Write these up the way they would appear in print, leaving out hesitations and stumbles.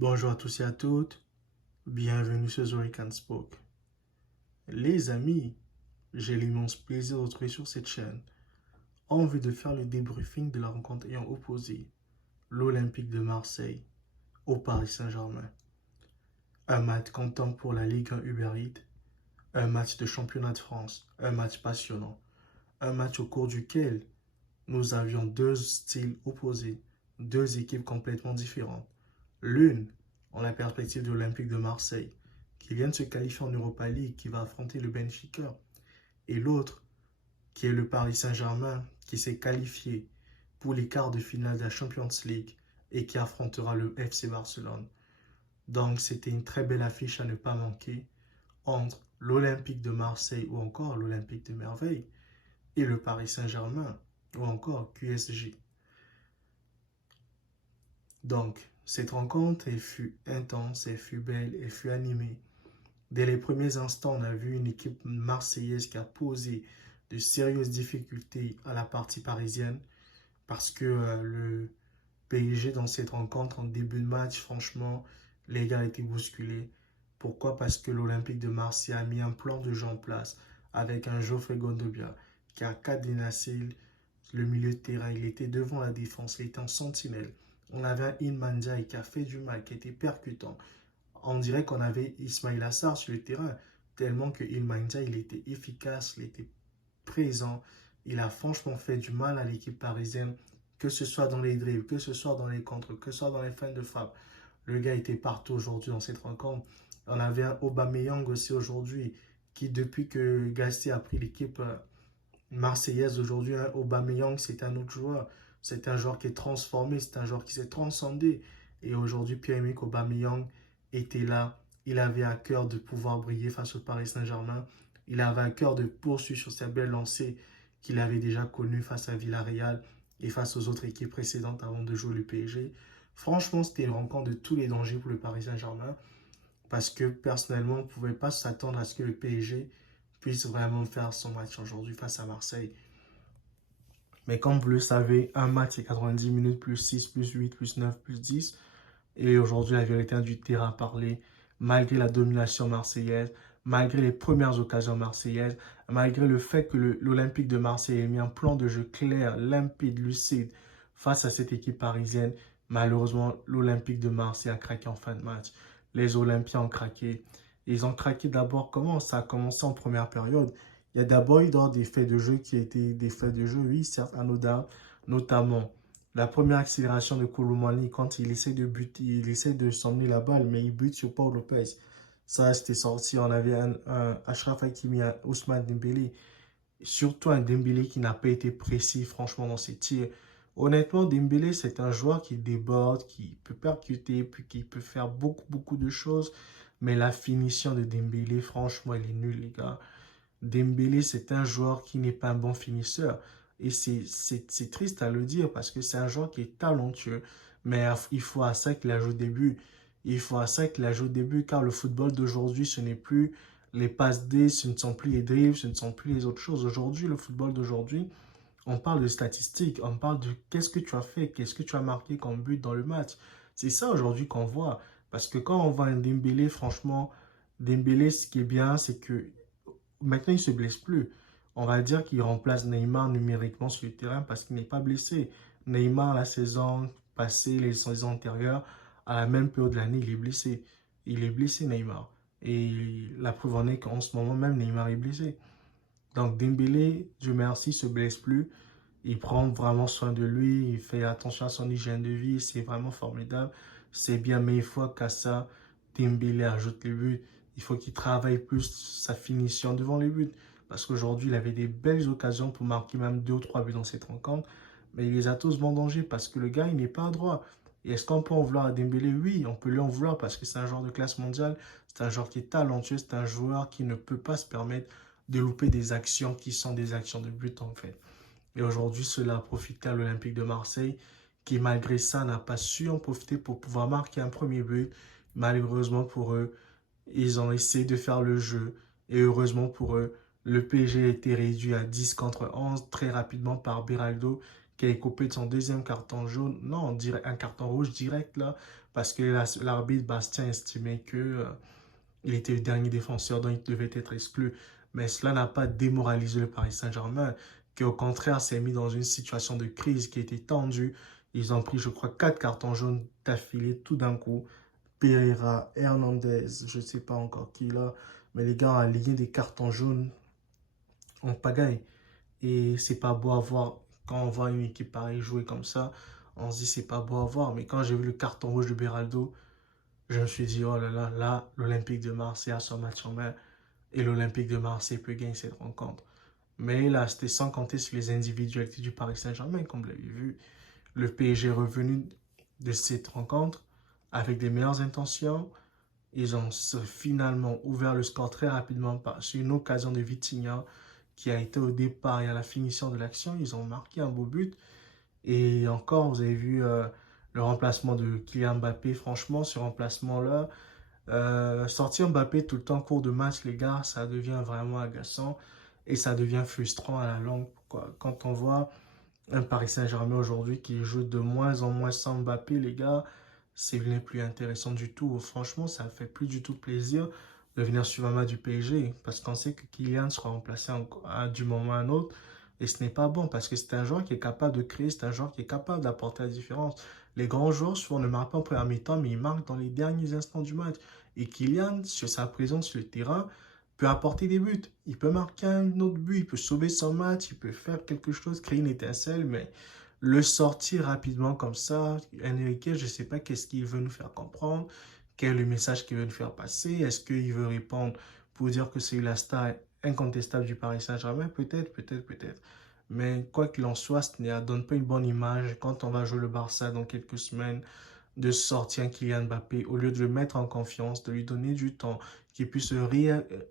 Bonjour à tous et à toutes, bienvenue sur Zorican Spoke. Les amis, j'ai l'immense plaisir de vous retrouver sur cette chaîne en vue de faire le débriefing de la rencontre ayant opposé l'Olympique de Marseille au Paris Saint-Germain. Un match comptant pour la Ligue 1 Uber Eats, un match de championnat de France, un match passionnant, un match au cours duquel nous avions deux styles opposés, deux équipes complètement différentes. L'une, en la perspective de l'Olympique de Marseille, qui vient de se qualifier en Europa League, qui va affronter le Benfica. Et l'autre, qui est le Paris Saint-Germain, qui s'est qualifié pour les quarts de finale de la Champions League et qui affrontera le FC Barcelone. Donc c'était une très belle affiche à ne pas manquer entre l'Olympique de Marseille ou encore l'Olympique de Merveille et le Paris Saint-Germain ou encore QSG. Donc, cette rencontre, elle fut intense, elle fut belle, elle fut animée. Dès les premiers instants, on a vu une équipe marseillaise qui a posé de sérieuses difficultés à la partie parisienne parce que le PSG, dans cette rencontre, en début de match, franchement, les gars étaient bousculés. Pourquoi? Parce que l'Olympique de Marseille a mis un plan de jeu en place avec un Geoffrey Gondobia qui a cadenassé le milieu de terrain. Il était devant la défense, il était en sentinelle. On avait un Iliman Ndiaye qui a fait du mal, qui était percutant. On dirait qu'on avait Ismail Assar sur le terrain, tellement que Iliman Ndiaye, il était efficace, il était présent. Il a franchement fait du mal à l'équipe parisienne, que ce soit dans les dribbles, que ce soit dans les contres, que ce soit dans les fins de frappe. Le gars était partout aujourd'hui dans cette rencontre. On avait un Aubameyang aussi aujourd'hui, qui depuis que Gasset a pris l'équipe marseillaise aujourd'hui, hein, Aubameyang, c'est un autre joueur. C'est un joueur qui est transformé, c'est un joueur qui s'est transcendé. Et aujourd'hui, Pierre-Emerick Aubameyang était là. Il avait à cœur de pouvoir briller face au Paris Saint-Germain. Il avait à cœur de poursuivre sur sa belle lancée qu'il avait déjà connue face à Villarreal et face aux autres équipes précédentes avant de jouer le PSG. Franchement, c'était une rencontre de tous les dangers pour le Paris Saint-Germain parce que personnellement, on ne pouvait pas s'attendre à ce que le PSG puisse vraiment faire son match aujourd'hui face à Marseille. Mais comme vous le savez, un match c'est 90 minutes plus 6, plus 8, plus 9, plus 10. Et aujourd'hui, la vérité du terrain a parlé, malgré la domination marseillaise, malgré les premières occasions marseillaises, malgré le fait que l'Olympique de Marseille ait mis un plan de jeu clair, limpide, lucide face à cette équipe parisienne. Malheureusement, l'Olympique de Marseille a craqué en fin de match. Les Olympiens ont craqué. Ils ont craqué d'abord comment? Ça a commencé en première période. Il y a d'abord eu des faits de jeu qui étaient des faits de jeu, oui, certes anodins, notamment la première accélération de Koulibaly quand il essaie de buter, il essaie de s'emmener la balle, mais il bute sur Paul Lopez. Ça, c'était sorti. On avait un Achraf Hakimi, un Ousmane Dembélé. Surtout un Dembélé qui n'a pas été précis, franchement, dans ses tirs. Honnêtement, Dembélé, c'est un joueur qui déborde, qui peut percuter, puis qui peut faire beaucoup de choses. Mais la finition de Dembélé, franchement, elle est nulle, les gars. Dembélé, c'est un joueur qui n'est pas un bon finisseur. Et c'est triste à le dire parce que c'est un joueur qui est talentueux. Mais il faut à ça qu'il ajoute des buts. Il faut à ça qu'il ajoute des buts car le football d'aujourd'hui, ce n'est plus les passes D, ce ne sont plus les dribbles, ce ne sont plus les autres choses. Aujourd'hui, le football d'aujourd'hui, on parle de statistiques, on parle de qu'est-ce que tu as fait, qu'est-ce que tu as marqué comme but dans le match. C'est ça aujourd'hui qu'on voit. Parce que quand on voit un Dembélé, franchement, Dembélé, ce qui est bien, c'est que maintenant, il ne se blesse plus. On va dire qu'il remplace Neymar numériquement sur le terrain parce qu'il n'est pas blessé. Neymar, la saison passée, les saisons antérieures, à la même période de l'année, il est blessé. Il est blessé, Neymar. Et la preuve en est qu'en ce moment même, Neymar est blessé. Donc Dembélé, Dieu merci, se blesse plus. Il prend vraiment soin de lui, il fait attention à son hygiène de vie, c'est vraiment formidable. C'est bien, mais il faut qu'à ça, Dembélé ajoute les buts. Il faut qu'il travaille plus sa finition devant les buts. Parce qu'aujourd'hui, il avait des belles occasions pour marquer même 2 ou 3 buts dans cette rencontre. Mais il les a tous vendangés parce que le gars, il n'est pas droit. Et est-ce qu'on peut en vouloir à Dembélé? Oui, on peut lui en vouloir parce que c'est un joueur de classe mondiale. C'est un joueur qui est talentueux. C'est un joueur qui ne peut pas se permettre de louper des actions qui sont des actions de but en fait. Et aujourd'hui, cela a profité à l'Olympique de Marseille, qui malgré ça n'a pas su en profiter pour pouvoir marquer un premier but. Malheureusement pour eux, ils ont essayé de faire le jeu. Et heureusement pour eux, le PSG a été réduit à 10 contre 11 très rapidement par Beraldo, qui est coupé de son deuxième carton jaune. Non, on dirait un carton rouge direct là, parce que l'arbitre Bastien estimait que il était le dernier défenseur, donc il devait être exclu. Mais cela n'a pas démoralisé le Paris Saint-Germain, qui au contraire s'est mis dans une situation de crise qui était tendue. Ils ont pris, je crois, 4 cartons jaunes d'affilée tout d'un coup. Pereira, Hernandez, je ne sais pas encore qui là, mais les gars ont aligné des cartons jaunes en pagaille. Et c'est pas beau à voir quand on voit une équipe pareille jouer comme ça. On se dit c'est pas beau à voir. Mais quand j'ai vu le carton rouge de Beraldo, je me suis dit oh là là, là, l'Olympique de Marseille a son match en main et l'Olympique de Marseille peut gagner cette rencontre. Mais là, c'était sans compter sur les individualités du Paris Saint-Germain, comme vous l'avez vu. Le PSG est revenu de cette rencontre avec des meilleures intentions. Ils ont finalement ouvert le score très rapidement sur une occasion de Vitinha qui a été au départ et à la finition de l'action. Ils ont marqué un beau but. Et encore, vous avez vu le remplacement de Kylian Mbappé. Franchement, ce remplacement-là, sortir Mbappé tout le temps en cours de match, les gars, ça devient vraiment agaçant et ça devient frustrant à la longue. Quand on voit un Paris Saint-Germain aujourd'hui qui joue de moins en moins sans Mbappé, les gars, c'est n'est plus intéressant du tout. Franchement, ça ne fait plus du tout plaisir de venir suivre un match du PSG parce qu'on sait que Kylian sera remplacé du moment à un autre et ce n'est pas bon parce que c'est un joueur qui est capable de créer, c'est un joueur qui est capable d'apporter la différence. Les grands joueurs souvent ne marquent pas en première mi-temps, mais ils marquent dans les derniers instants du match. Et Kylian, sur sa présence sur le terrain, peut apporter des buts. Il peut marquer un autre but, il peut sauver son match, il peut faire quelque chose, créer une étincelle, mais le sortir rapidement comme ça, Enrique, je ne sais pas qu'est-ce qu'il veut nous faire comprendre, quel est le message qu'il veut nous faire passer, est-ce qu'il veut répondre pour dire que c'est la star incontestable du Paris Saint-Germain, peut-être, peut-être, peut-être. Mais quoi qu'il en soit, ce ne donne pas une bonne image quand on va jouer le Barça dans quelques semaines, de sortir Kylian Mbappé au lieu de le mettre en confiance, de lui donner du temps, qu'il puisse se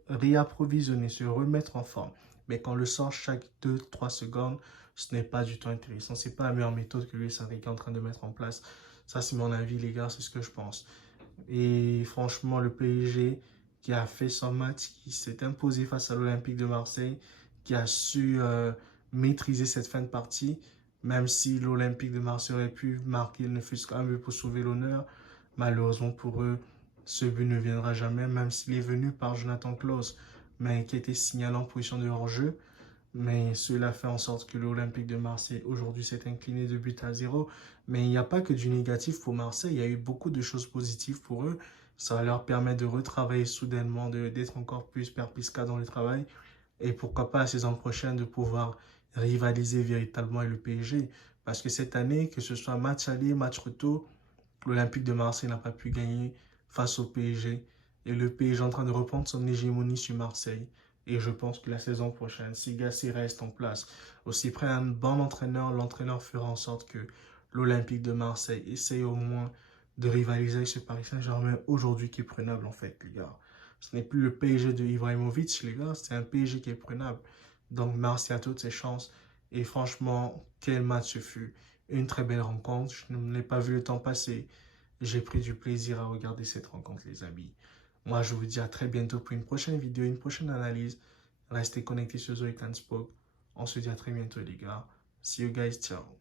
réapprovisionner, se remettre en forme. Mais quand on le sort chaque 2-3 secondes, ce n'est pas du tout intéressant. Ce n'est pas la meilleure méthode que Luis Enrique est en train de mettre en place. Ça, c'est mon avis, les gars, c'est ce que je pense. Et franchement, le PSG qui a fait son match, qui s'est imposé face à l'Olympique de Marseille, qui a su maîtriser cette fin de partie, même si l'Olympique de Marseille aurait pu marquer ne fût-ce qu'un but pour sauver l'honneur, malheureusement pour eux, ce but ne viendra jamais, même s'il est venu par Jonathan Klaus, mais qui était signalé en position de hors-jeu. Mais cela fait en sorte que l'Olympique de Marseille aujourd'hui s'est incliné de but à 0. Mais il n'y a pas que du négatif pour Marseille, il y a eu beaucoup de choses positives pour eux. Ça leur permet de retravailler soudainement, d'être encore plus perspicace dans le travail. Et pourquoi pas la saison prochaine de pouvoir rivaliser véritablement avec le PSG. Parce que cette année, que ce soit match aller, match retour, l'Olympique de Marseille n'a pas pu gagner face au PSG. Et le PSG est en train de reprendre son hégémonie sur Marseille. Et je pense que la saison prochaine, si Gassi reste en place, aussi près un bon entraîneur, l'entraîneur fera en sorte que l'Olympique de Marseille essaye au moins de rivaliser avec ce Paris Saint-Germain aujourd'hui qui est prenable en fait, les gars. Ce n'est plus le PSG de Ibrahimovic, les gars, c'est un PSG qui est prenable. Donc Marseille a toutes ses chances. Et franchement, quel match ce fut. Une très belle rencontre. Je n'ai pas vu le temps passer. J'ai pris du plaisir à regarder cette rencontre, les amis. Moi, je vous dis à très bientôt pour une prochaine vidéo, une prochaine analyse. Restez connectés sur Zoe Spoke. On se dit à très bientôt, les gars. See you guys. Ciao.